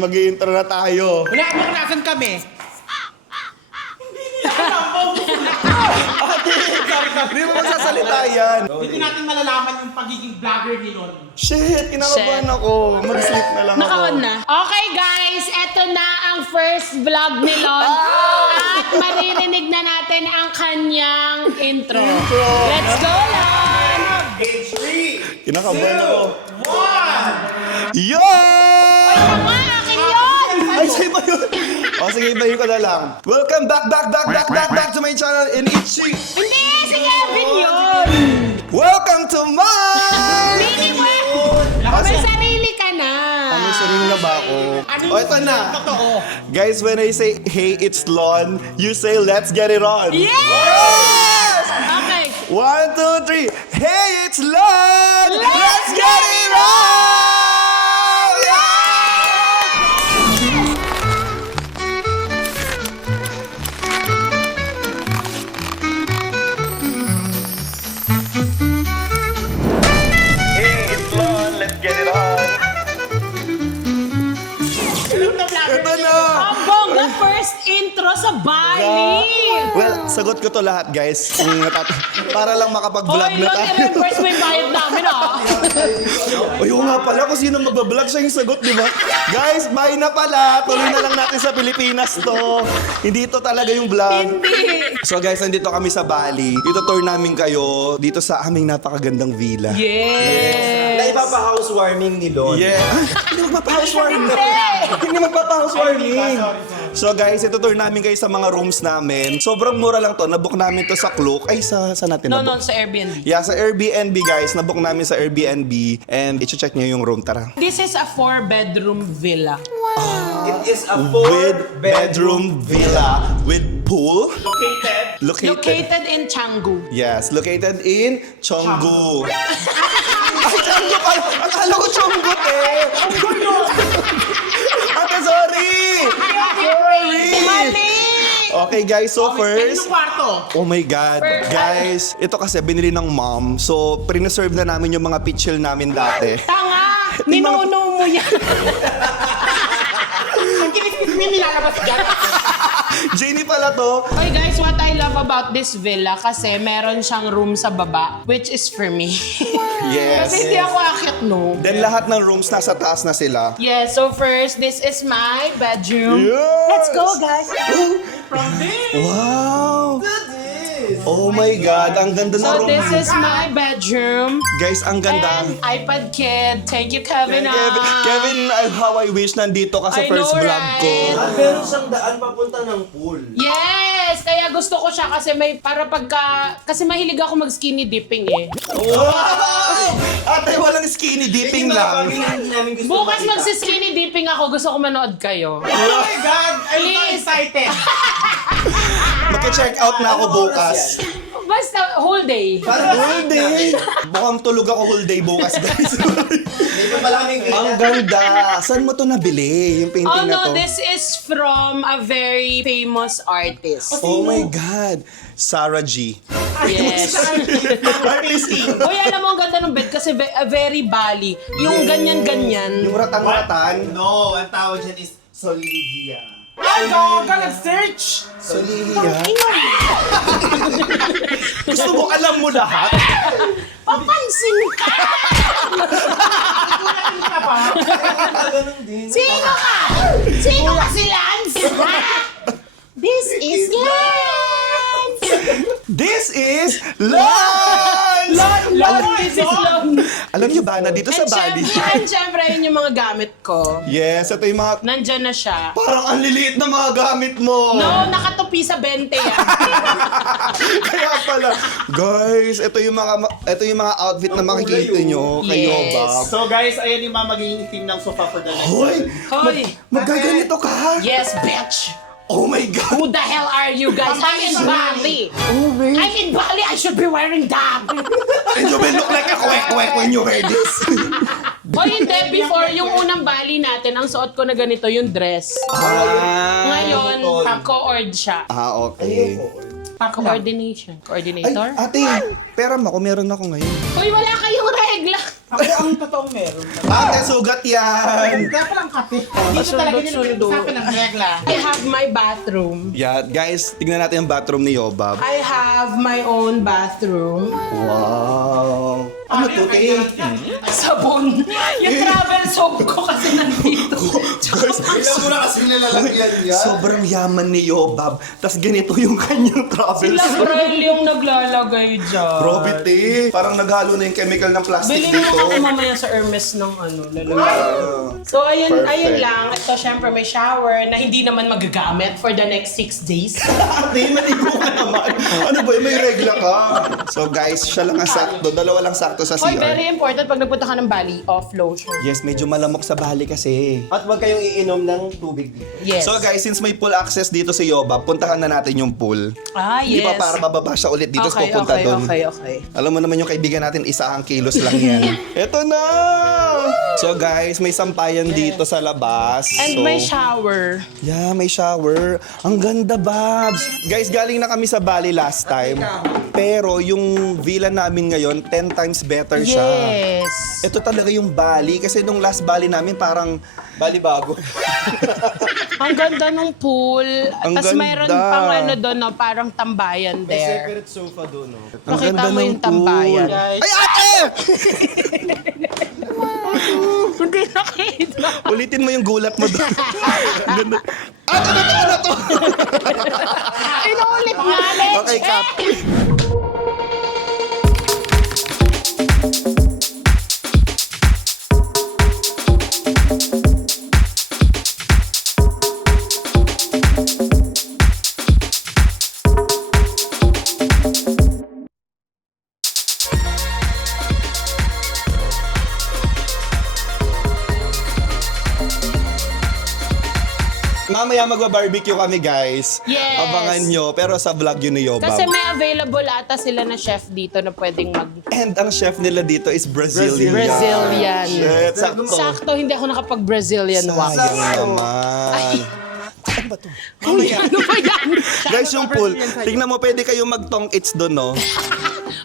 mag-i-intro na tayo. Wala mo kung nasan kami. Ate, hindi mo magsasalita yan. Dito natin malalaman yung pagiging vlogger ni Lon. Shit, kinakabahan ako. Mag-sleep na lang ako. Naka-on na. Okay guys, eto na ang first vlog ni Lon. At maririnig na natin ang kanyang intro. Let's go, Lon! Kinakabahan ako. Yo! Ito nga, akin yun! Ay, siya ba yun? O, sige, ibahin ko na lang. Welcome back to my channel in Itchy. Hindi, si Kevin yun! Welcome to my... Mini mo! May sarili ka na! Ano, sarili na ba ako? O, ito na. Totoo. Guys, when I say, hey, it's Lon, you say, let's get it on. Yes! Okay. 1, 2, 3. Hey, it's Lon! Let's get it on! Hey, it's Lon. Let's get it on. Ito na! Ang bongga first intro sa Bali! Well, sagot ko to lahat, guys. Para lang makapag-vlog Hoy, na Lon, tayo. i-reverse mo yung bayad namin, ah! Ayun nga pala, kung sino magbablog siya yung sagot, di ba? Guys, bye na pala. Tuloy na lang natin sa Pilipinas to. Hindi to talaga yung vlog. Hindi! So guys, nandito kami sa Bali. Dito tour namin kayo dito sa aming napakagandang villa. Yes! Na ipapa-housewarming ni Lon. Yeah. Hindi magpapa-housewarming. Hindi magpapa-housewarming. So guys, ito tour namin kayo sa mga rooms namin. Sobrang mura lang to. Nabook namin to sa Klook. Ay, sa natin No, nabook? sa Airbnb. Yeah, sa Airbnb guys. Nabook namin sa Airbnb. And i-check nyo yung room, tara. This is a 4-bedroom villa. It is a With 4-bedroom. bedroom villa with pool. Located. Located in Canggu. Yes, located in Chonggu. Ay, Chonggu pala. Akala ko Chonggu, eh. Ate, sorry. Mali! Okay, guys, so first... Yung kwarto. Oh my God. Guys, ito kasi binili ng mom. So, pre-reserve na namin yung mga pitchel namin dati. Tanga! Ninuno mo yan. Ang kinis-kinis may nilalabas dyan. Jenny pala to. Okay guys, what I love about this villa kasi meron siyang room sa baba, which is for me. Yes. Kasi hindi ako akit, no? Then lahat ng rooms nasa taas na sila. Yes, so first, this is my bedroom. Yes. Let's go, guys. From this. Wow! Oh my God, ang ganda na So room. this is my bedroom. Guys, ang ganda. And iPad kid. Thank you, Kevin. Kevin, how I wish nandito ka sa I first know, vlog ko. right? At meron siyang daan papunta ng pool. Yes! Kaya gusto ko siya kasi may para pagka... Kasi mahilig ako mag-skinny dipping eh. Wow! Ate, walang skinny dipping lang. Hindi namin gusto Bukas makita. magsi-skinny dipping ako. Gusto ko manood kayo. Oh my God! I'm so Please. excited. Magka-check out na ako bukas. Basta whole day. Whole day. Mukhang tulog ako whole day bukas, guys. Hindi pa pala kami Ang ganda. Saan mo to nabili? Yung painting Oh na to? no, this is from a very famous artist. Oh my God. Sarah G. Yes. Artist. Uy, alam mo, ang ganda ng bed kasi very Bali. Yung ganyan-ganyan. Yung ratang-ratan. No, ang tawag dyan is Solidia. Ay, gaga, nag-search. Solidia. Gusto mo alam mo lahat? Papansin ka! Ka ba? Ganun din. Sino ka? Sino ka si Lance? This is Lance! This is Lunch! This is Lon. Alam niyo ba na dito sa Bali? And syempre, yun yung mga gamit ko. Yes, ito yung mga... Nandyan na siya. Parang ang liliit na mga gamit mo. No, nakatupi sa 20 yan. Kaya pala. Guys, ito yung mga outfit na makikita nyo kay Yes. Yoba. So guys, ayan yung magiging theme ng sofa for the next. Hoy! Hoy! Magkaganito ka? Yes, bitch! Oh my God! Who the hell are you guys? I'm in Bali! I'm in Bali! I should be wearing that! And you will look like a kwek-kwek when you wear this. O hindi, before yung unang Bali natin, ang suot ko na ganito yung dress. Ngayon, co-ord siya. Okay. Coordination. Coordinator? Ate, pera mo ako, meron ako ngayon. Uy, wala kayong regla! Ako ang totoong meron. Ate, sugat yan! Kaya palang kape. Dito talaga yun usapan ng regla. I have my bathroom. Yeah, guys, tignan natin yung bathroom ni Yobab. I have my own bathroom. Wow! Ano to, te? Sabon. Yung travel soap ko kasi nandito. Guys, Alam mo na kasi nilalagyan niya. sobrang yaman ni Yobab. Tapos ganito yung kanyang travel Sila suit. Brian yung naglalagay dyan. Grabe, te. Parang naghalo na yung chemical ng plastic Bili na dito. ako mamaya sa Hermes ng lalagay. So, ayun, Perfect. ayun lang. Ito, syempre, may shower na hindi naman magagamit for the next 6 days. Ate, maligo ka naman. Ano ba yun? May regla ka. So guys, siya lang ang sakto. Dalawa lang sakto sa Hoy, CR. very important pag nagpunta ka ng Bali, off lotion. Yes, medyo malamok sa Bali kasi. At huwag kayong iinom ng tubig dito. Yes. So guys, since may pool access dito sa Yobab, puntahan na natin yung pool. Ah, Di yes. ba para mababa siya ulit dito sa pupunta doon. Okay. Alam mo naman yung kaibigan natin, 1 kilos lang yan. Eto na! So guys, may sampayan dito sa labas. And So, may shower. yeah, may shower. Ang ganda, Babs. Guys, galing na kami sa Bali last time. Pero yung villa namin ngayon, 10 times better siya. Yes. Ito talaga yung Bali. Kasi nung last Bali namin, parang Bali bago. Ang ganda ng pool. Ang Tapos ganda. mayroon pang ano doon, no, parang tambayan May there. separate sofa doon, no? Ang Pakita ganda mo ng yung tambayan. pool. Guys. Ay, ate! Hindi nakita. Ulitin mo yung gulat mo doon. Ang ganda. Ano to? Inuulit nga, Leche. Okay, cut. Mamaya magba-barbecue kami, guys. Yes. Abangan nyo. Pero sa vlog yun ni Yobab. Kasi may available ata sila na chef dito na pwedeng mag... And ang chef nila dito is Brazilian. Brazilian. Shit, sakto. Sakto, hindi ako nakapag-Brazilian wax. Sayang naman. Ano ba to? Uy, ano ba yan? Guys, yung pool, tingnan mo, pwede kayo mag-tong-its doon, no?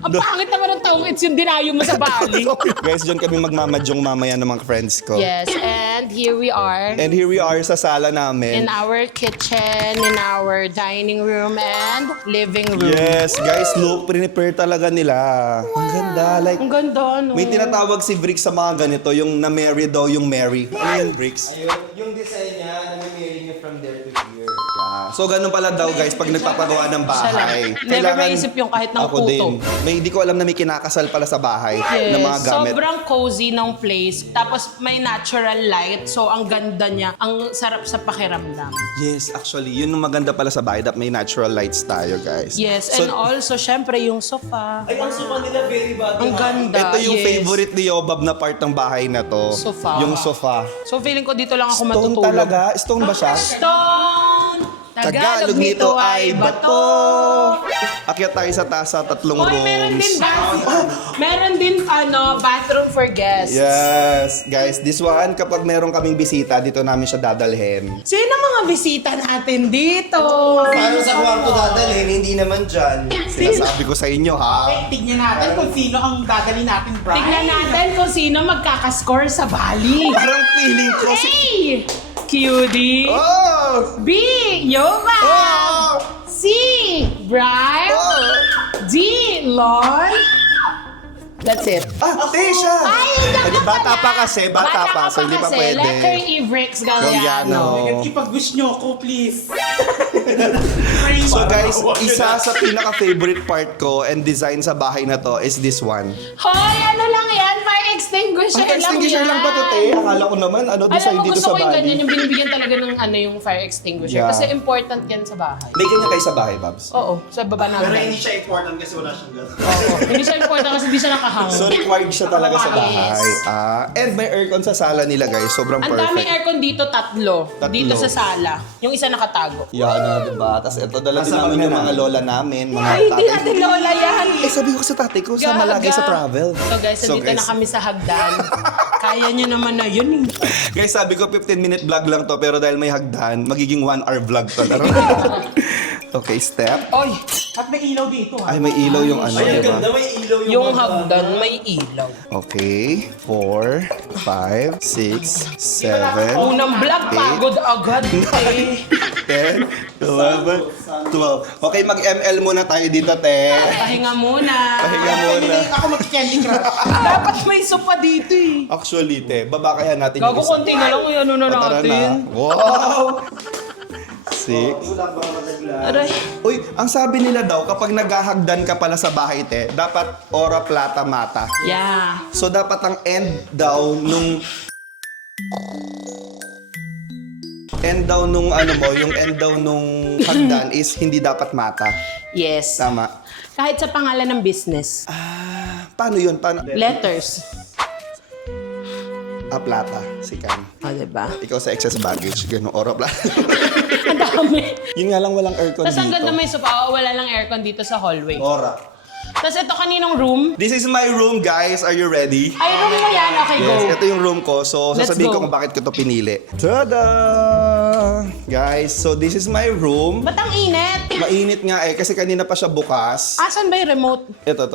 Ang pangit naman ng taong it's yung dinayo mo sa Bali. Guys, doon kami magmamadyong mamaya ng mga friends ko. Yes, and here we are. And here we are sa sala In namin. our kitchen, in our dining room, and living room. Yes, guys, look, prepare talaga nila. Ang ganda, like, Ang ganda, no? may tinatawag si Bricks sa mga ganito, yung na-Mary daw yung Mary. Ano yun, Bricks? Ayun, yung design niya, namimili niya from there to here. So, ganun pala daw, guys, pag nagpapagawa ng bahay. Never maisip yung kahit ng ako puto. din. May, di ko alam na may kinakasal pala sa bahay Yes, ng mga gamit. sobrang cozy ng place. Tapos may natural light. So, ang ganda niya. Ang sarap sa pakiramdam. Yes, actually, yun yung maganda pala sa bahay, that may natural lights tayo, guys. Yes, So, and also, syempre, yung sofa. Ay, ang sofa nila very bagay. Ang ganda. ito yung yes. favorite ni Yobab na part ng bahay na to. Sofa. Yung sofa. So, feeling ko dito lang ako Stone matutulog. talaga? Stone ba siya? Stone! Tagalog nito ay bato. Akyat tayo sa taas sa 3 Hoy, rooms. meron din bathroom for guests. Yes, guys, this one, kapag meron kaming bisita, dito namin siya dadalhin. Sino mga bisita natin dito? Paano sa kwarto dadalhin? Hindi naman dyan. Sinasabi ko sa inyo, ha? Tignan natin kung sino ang dadali natin, Brian. Tignan natin kung sino magkakascore sa Bali. Parang feeling ko si... A. Cutie. Oh! B. Yoba. Oh! C. Brian. Oh! D. Lon. That's it. Ah, Tisha! Ay, Hindi, bata pa kasi, bata pa, so hindi pa pwede. Letter E. Bricks Galliano. Galliano. Ipag-wish nyo ako, please. So guys, isa sa pinaka-favorite part ko and design sa bahay na to is this one. Hoy, ano lang yan? Fire extinguisher, Ang extinguisher lang ba to, te? Akala ko naman, Alam design mo, dito gusto sa ko yung ganyan, bahay. yung binibigyan talaga ng yung fire extinguisher. Yeah. Kasi important yan sa bahay. May ganyan kayo sa bahay, Babs? Oo, sa baba Pero namin. hindi siya important kasi wala siyang gano'n. Hindi siya important kasi hindi siya nakahang. So required siya talaga sa bahay. Yes. And may aircon sa sala nila, guys. Sobrang Ang daming perfect. aircon dito, tatlo. Dito sa sala. Yung isa nakatago. Yan na, diba? Tapos ito, dala din namin yung mga lola namin, mga Ay, hindi tatay. natin lola yan. Eh, sabi ko sa tatay ko, sama lagi sa travel. So guys, nandito na kami sa hagdan. Kaya nyo naman na yun. Guys, sabi ko 15-minute vlog lang to, pero dahil may hagdan, magiging 1-hour vlog to. Okay, step. Oy, At may ilaw dito ha. Ay, may ilaw yung ano, Ay, ang di ba? ganda, may ilaw yung hagdan may ilaw. Okay, 4, 5, 6, 7, Unang vlog, pagod agad. 10, 11, 12. Okay, mag-ML muna tayo dito, te. Pahinga muna. Pahinga muna. Ako mag-candy crush. Dapat may sopa dito eh. Actually, te, babakayan natin Gago, yung isa. konti na lang. Uy, ano na O, tara natin? na. Wow! 6. Aray. Uy, ang sabi nila daw, kapag naghahagdan ka pala sa bahay, te, dapat ora, plata, mata. Yeah. So, dapat ang end daw nung... End daw nung ano mo, yung end daw nung hagdan is hindi dapat mata. Yes. Tama. Kahit sa pangalan ng business. Ah, paano yun? Paano? Letters. Plata, si Cam. O, diba? Ikaw sa excess baggage, gano'n, ora, plata. Ang dami. Yun nga lang walang aircon Tapos ang dito. ganda may sopa. Wala lang aircon dito sa hallway. Ora. Tapos ito kaninong room? This is my room, guys. Are you ready? Ay, room mo yan. Okay, go. Yes, ito yung room ko. So, Let's sasabihin go. ko kung bakit ko to pinili. Tada! Guys, so this is my room. Ba't ang init? Mainit nga eh, kasi kanina pa siya bukas. Asan ba yung remote? Ito.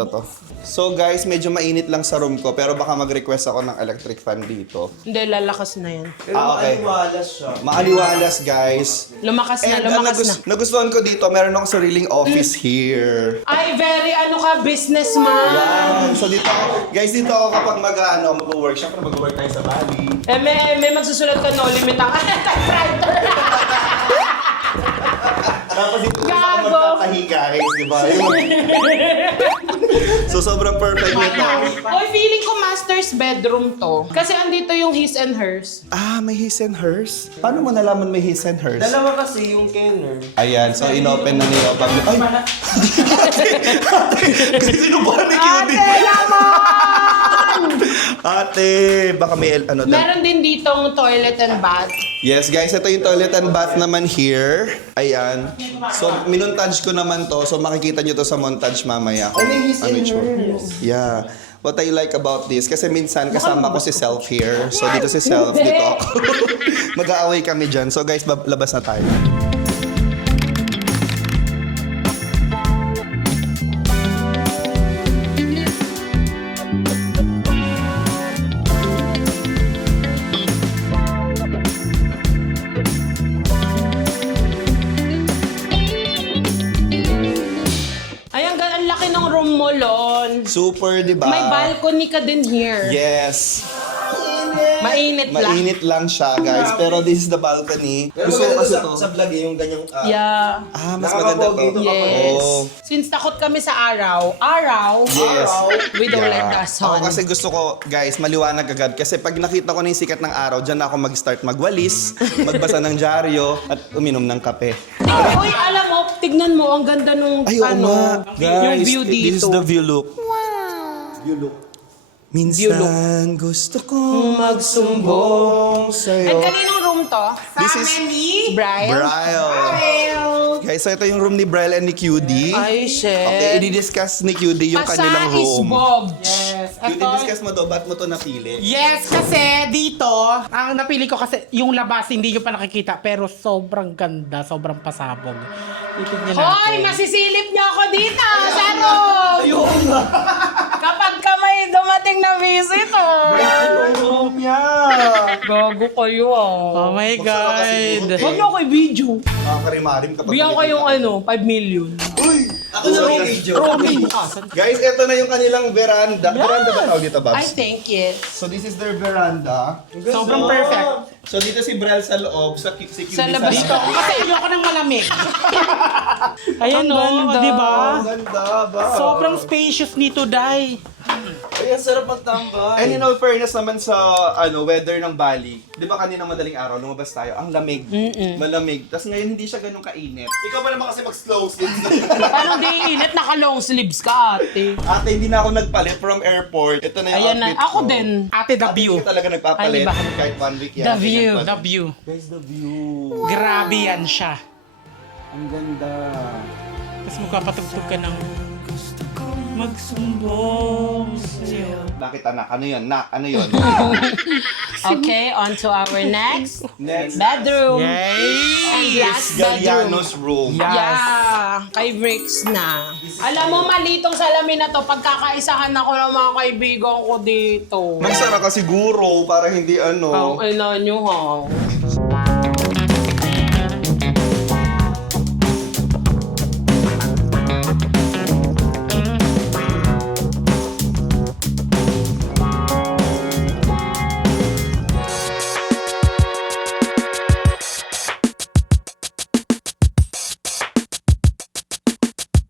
So guys, medyo mainit lang sa room ko, pero baka mag-request ako ng electric fan dito. Hindi, lalakas na yan. Pero Okay. maaliwalas siya. Maaliwalas, guys. Lumakas na, And ang lumakas na. nagustuhan ko dito, meron akong sariling office here. Ay, very ano ka, businessman. Yan. So dito ako, guys, dito ako kapag mag-work. Siyempre mag-work tayo sa Bali. May magsusulat ka no limit ang typewriter. Tapos dito ako Gago. magtatahi, guys, di ba? So sobrang perfect nito. Oy, feeling ko master's bedroom to. Kasi andito yung his and hers. Ah, may his and hers? Paano mo nalaman may his and hers? Dalawa kasi yung Kenner. Ayan, so inopen na niyo. Ay! Kasi sinubuhan ni Cutie. naman! Ate, baka may ano doon. Meron din ditong toilet and bath. Yes, guys, ito yung toilet and bath naman here. Ayan. So, minuntage ko naman to. So, makikita nyo to sa montage mamaya. Ay, may his and itsura. hers. Yeah. What I like about this, kasi minsan kasama ko si Self here. So, dito si Self, dito ako. Mag-aaway kami dyan. So, guys, labas na tayo. Ay, ang laki ng room mo, Lon. Super, di ba? May balcony ka din here. Yes. Mainit lang. Mainit lang siya, guys. Pero this is the balcony. Pero Gusto ko maganda kasi sa, to. sa vlog eh, yung ganyang... Yeah. Ah, mas maganda Nakakapogi to. ito Yes. Oh. Since takot kami sa araw, Yes. we don't Yeah. like the sun. Ako kasi gusto ko, guys, maliwanag agad. Kasi pag nakita ko na yung sikat ng araw, dyan na ako mag-start magwalis, magbasa ng dyaryo, at uminom ng kape. Uy, alam mo, tignan mo, ang ganda nung Ay, oo nga. yung Guys, view dito. this is the view look. You look. Minsan gusto kong magsumbong And sa'yo. kaninong room to? This is Brian. Bryle. Guys, so ito yung room ni Bryle and ni QD. Ay, shit. Okay, i-discuss ni QD yung kanilang room. Yes. QD, Ito, discuss mo to, ba't mo to napili? yes, kasi dito, ang napili ko kasi yung labas, hindi nyo pa nakikita, pero sobrang ganda, sobrang pasabog. Titignan natin. Hoy, masisilip niyo ako dito sa room! Kapag ka may dumating na visitor. Room niya! Gago kayo Oh my God. Huwag niyo ako i-video. Makakarimarim kapag... Bigyan ko kayong 5 million. Ako na may video. Guys, ito na yung kanilang veranda. Veranda ba tawag dito, I Babs? think it. So this is their veranda. Sobrang perfect. So dito si Brel sa loob, si QD Sa labas Dito, kasi ayoko ng malamig. Ayan o, ganda. di ba? Ang ganda ba? Sobrang spacious nito, Day. Ay, ang sarap magtambay. And in all fairness naman sa weather ng Bali, di ba kanina madaling araw, lumabas tayo, ang lamig. Malamig. Tapos ngayon hindi siya ganun kainit. Ikaw ba naman kasi mag-slow sleeves? Paano di init? Naka-long sleeves ka, ate. Ate, hindi na ako nagpalit from airport. Ito na yung Ayan na. outfit Ako ko. din. Ate, the Ate, view. hindi ka talaga nagpapalit. Ay, ba? Kahit 1 week yan. The view. Ganyan pa. The view. Guys, the view. Grabe yan siya. Ang ganda. Tapos magpapatugtog ka ng magsumbong sa'yo. Bakit anak? Ano yun? Nak, ano yun? Okay, on to our next Next. bedroom. Yay! And last bedroom. Galliano's room. Yeah. Yeah, kay Bricks na. Alam mo, malitong salamin na to, pagkakaisahan ako ng mga kaibigan ko dito. Magsara ka siguro para hindi ano. Ang ina nyo, ha?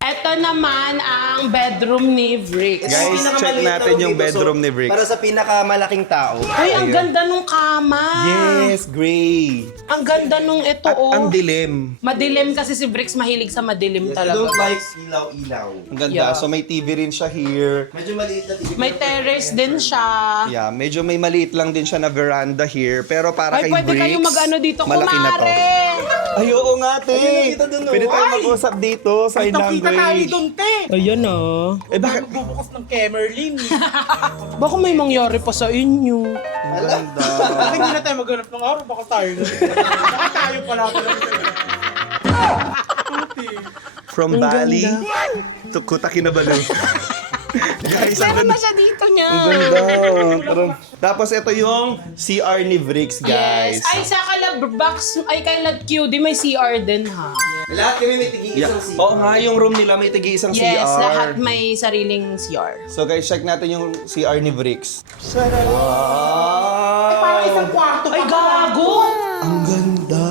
Ito naman ang bedroom ni Bricks. Guys, check natin yung bedroom ni Bricks. Para sa pinakamalaking tao. Ay, ang ganda nung kama. Yes, gray. Ang ganda nung ito, At oh. ang dilim. Madilim kasi si Bricks mahilig sa madilim I talaga. don't like ilaw-ilaw. Ang ganda. Yeah. So may TV rin siya here. Medyo maliit na TV. May terrace din siya. Yeah, medyo may maliit lang din siya na veranda here. Pero para Ay, kay pwede Bricks, kayo mag-ano dito, malaki na to. kumare. Ay, oo nga, te. nakita dun, oh. Pwede tayo Ay! mag-usap dito, sign Kita tayo language. doon, te. Ayan ah. Eh, bakit? Magbubukas ng Kemerlin. Baka may mangyari pa sa inyo. Ang ganda. Bakit hindi na tayo maghanap ng araw? Baka tayo na. Baka tayo pala. From Bali to Kota Kinabalu. Guys, ang Meron ganda. ba siya dito niya? Ang ganda. Tara. Tapos ito yung CR ni Bricks, guys. Yes. Ay, sa box, ay kay Lat QD may CR din ha. Lahat kami may tigi Yeah. isang seat. Oo nga, yung room nila may tigi isang Yes, CR. lahat may sariling CR. So guys, check natin yung CR ni Bricks. Parang isang Wow! kwarto pa. Ay, gago! Ang ganda.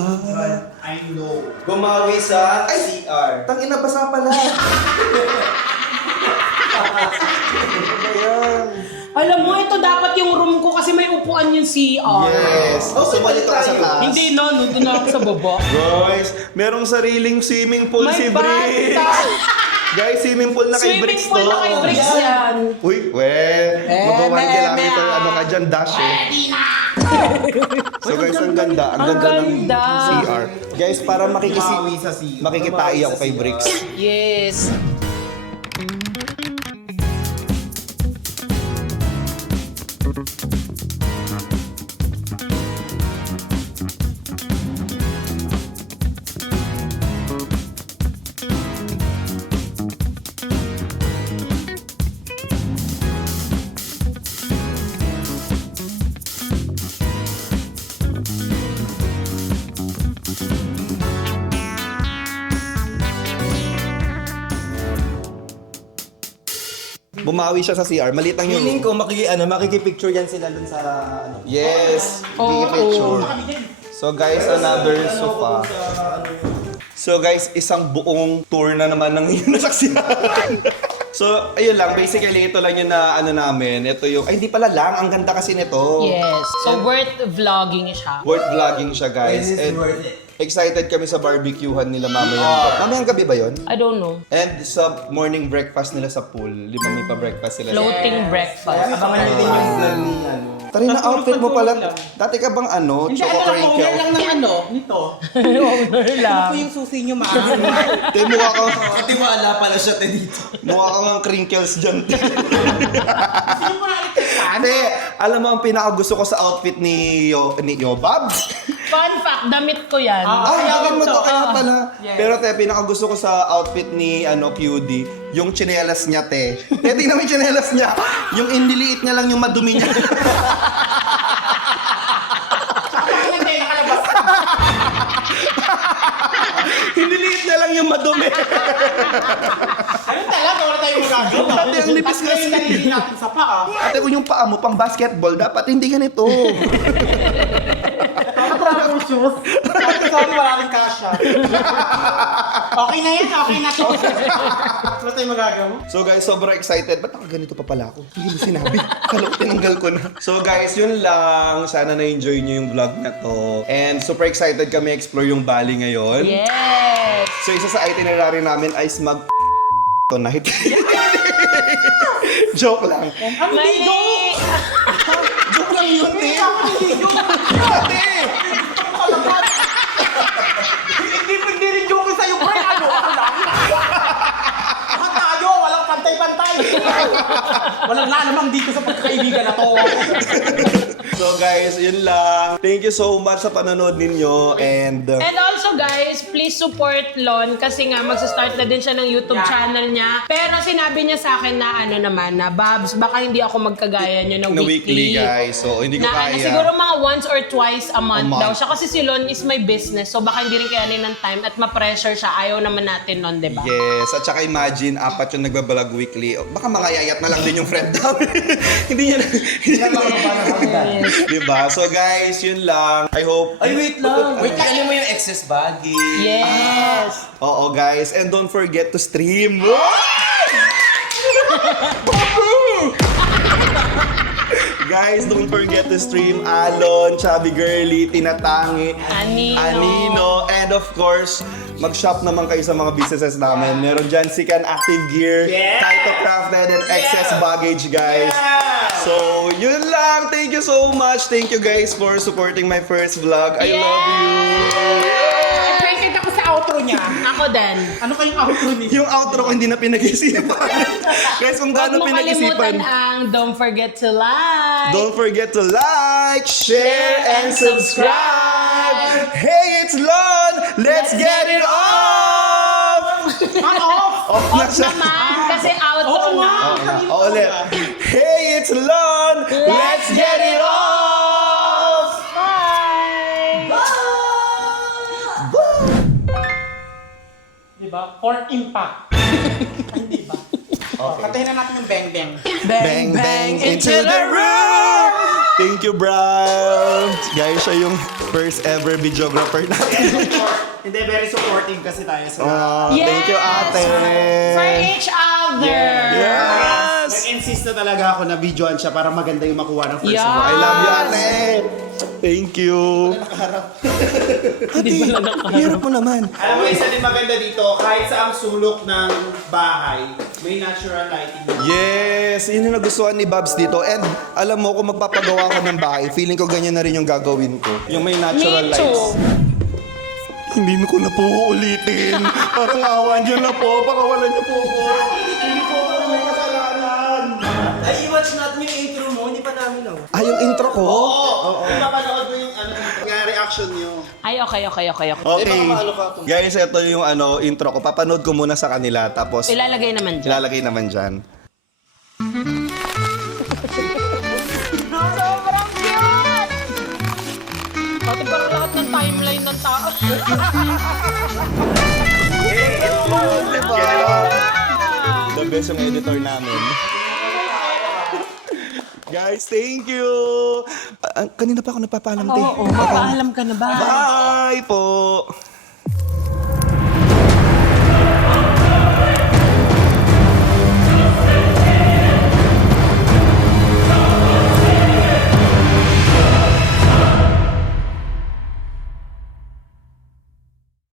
I know. Gumawi sa CR. Tangina, basa pala. Ayan. Alam mo, ito dapat yung room ko kasi may upuan yung CR. Yes. Okay, Sumali ka sa tayo. taas. Hindi na, nandun na ako sa baba. Guys, merong sariling swimming pool May si Bricks. bata. Guys, swimming pool na kay Swimming Bricks pool to. na kay Bricks yan. Uy, mag-1 kilometer, ano ka dyan, dash eh. So guys, ang ganda. Ang Ang ganda ng ganda. CR. Guys, para Gumawi sa CR. makikitai ako kay Bricks. Yes. Bumawi siya sa CR. Maliit lang yung Feeling ko makikipicture yan sila dun sa ano. Yes. Oo. Picture. So guys, another sofa. So guys, isang buong tour na naman ng inyong nasaksihan. So, ayun lang. Basically, ito lang yung na ano namin. Ito yung, ay hindi pala lang. Ang ganda kasi nito. Yes. So, worth vlogging siya. Worth vlogging siya, guys. This is And worth it. excited kami sa barbecuehan nila mamayang. Mamayang gabi ba yun? I don't know. And sa morning breakfast nila sa pool. Di ba may pa-breakfast sila? Floating breakfast. Abangan natin yung vlog ni ano. Tari na outfit mo pala. Dati ka bang ano? Hindi, Choco alam ko, owner crinkle? lang ng ano, nito. Owner Ano lang. po yung susi nyo, maaari. Te, mukha kang, Katiwala pala siya dito. mukha kang ang crinkles dyan. te. Sino mo naliktasan? Te, alam mo ang pinakagusto ko sa outfit ni Yobab? Fun fact, damit ko yan. Ay, gawin mo to kaya pala. Yes. Pero te, pinakagusto ko sa outfit ni QD, yung tsinelas niya, te. Te, tingnan mo yung tsinelas niya. Yung indiliit niya lang yung madumi niya. Parang hindi, nakalabas. Indiliit niya lang yung madumi. Ayun talaga, wala tayong magagawa. Dati ang nipis At nga ngayon nalilin natin sa paa. Ate, kung yung paa mo pang basketball, dapat hindi ganito. Travel shoes. Sorry, wala rin kasha. Okay na yan, okay na to. Wala tayong magagawa. So guys, sobrang excited. Ba't nakaganito pa pala ako? Hindi mo sinabi. Kala ko tinanggal ko na. So guys, yun lang. Sana na-enjoy nyo yung vlog na to. And super excited kami explore yung Bali ngayon. Yes. So isa sa itinerary namin ay mag tonight. Joke lang. Ano Mali. dito? Joke lang yun, te. Ate! Hindi rin joke sa'yo, pre. Ano? Ako lang. Lahat tayo, walang pantay-pantay. Walang lalamang dito sa pagkakaibigan na to. So guys, yun lang. Thank you so much sa panonood ninyo and And also guys, please support Lon kasi nga magsa-start na din siya ng YouTube channel niya. Pero sinabi niya sa akin na ano naman na Babs, baka hindi ako magkagaya niyo ng na weekly. weekly guys. So hindi ko Na kaya. siguro mga once or twice a month, A month. daw siya kasi si Lon is my business. So baka hindi rin kayanin ng time at ma-pressure siya. Ayaw naman natin nun, di ba? Yes, at saka imagine, 4 yung nagbablog weekly. Baka mga yayat na lang din yung friend namin. Hindi niya Diba? So guys, yun lang. I hope... Ay, wait lang. Wait lang. Ano mo yung excess baggage? Yes! Oo guys, and don't forget to stream. Guys, don't forget to stream Alon, Chubby Girly, Tinatangi, Anino. and of course, mag-shop naman kayo sa mga businesses namin. Meron dyan Sikan Active Gear, Taito Crafted, and Excess Baggage, guys. So, yun lang. Thank you so much. Thank you guys for supporting my first vlog. I love you. Excited ako sa outro niya. Ako din. Ano kayong outro niya? Yung outro ko hindi na pinag-isipan. Guys, kung Huwag gaano mo pinag-isipan. kalimutan ang don't forget to like. Don't forget to like, share, and subscribe. Hey, it's Lon! Let's get it off! Off na Off siya. naman kasi outro Oo na. nga. O, ulit. Hey, it's Lon! Let's get it off! Bye! Diba? Court impact. Hindi ba? Okay. Katayin na natin yung bang-bang. Bang, bang, into the room! Thank you, Brian. Guys, siya yung first ever videographer natin. Hindi, very supportive kasi tayo sa... Thank you, ate. For each other. Yes! Nag-insist na talaga ako na videoan siya para maganda yung makuha ng first Yeah. one. I love you, ate. Thank you. Ate, hirap mo naman. Alam mo, isa din maganda dito, kahit sa ang sulok ng bahay, may natural lighting. Yes, yun yung nagustuhan ni Babs dito. And alam mo, kung magpapagawa ka ng bahay, feeling ko ganyan na rin yung gagawin ko. Yung may natural Me lights. too. Hindi ko na po uulitin. Parang awan nyo na po. Pakawalan nyo po ako. Hindi po ako may kasalanan. Ay, i-watch natin yung intro mo. Hindi pa namin ako. Ah, yung intro ko? Oo. Napapanood mo yung reaction niyo. Ay, okay. Okay. Guys, ito yung intro ko. Papanood ko muna sa kanila. Tapos, Ilalagay naman dyan. ilalagay naman dyan. Sobrang cute! Pati parang lahat ng timeline ng tao. The best yung editor namin. Guys, thank you! Kanina pa ako nagpapaalam, te. Oo, magpaalam ka na ba? Bye po!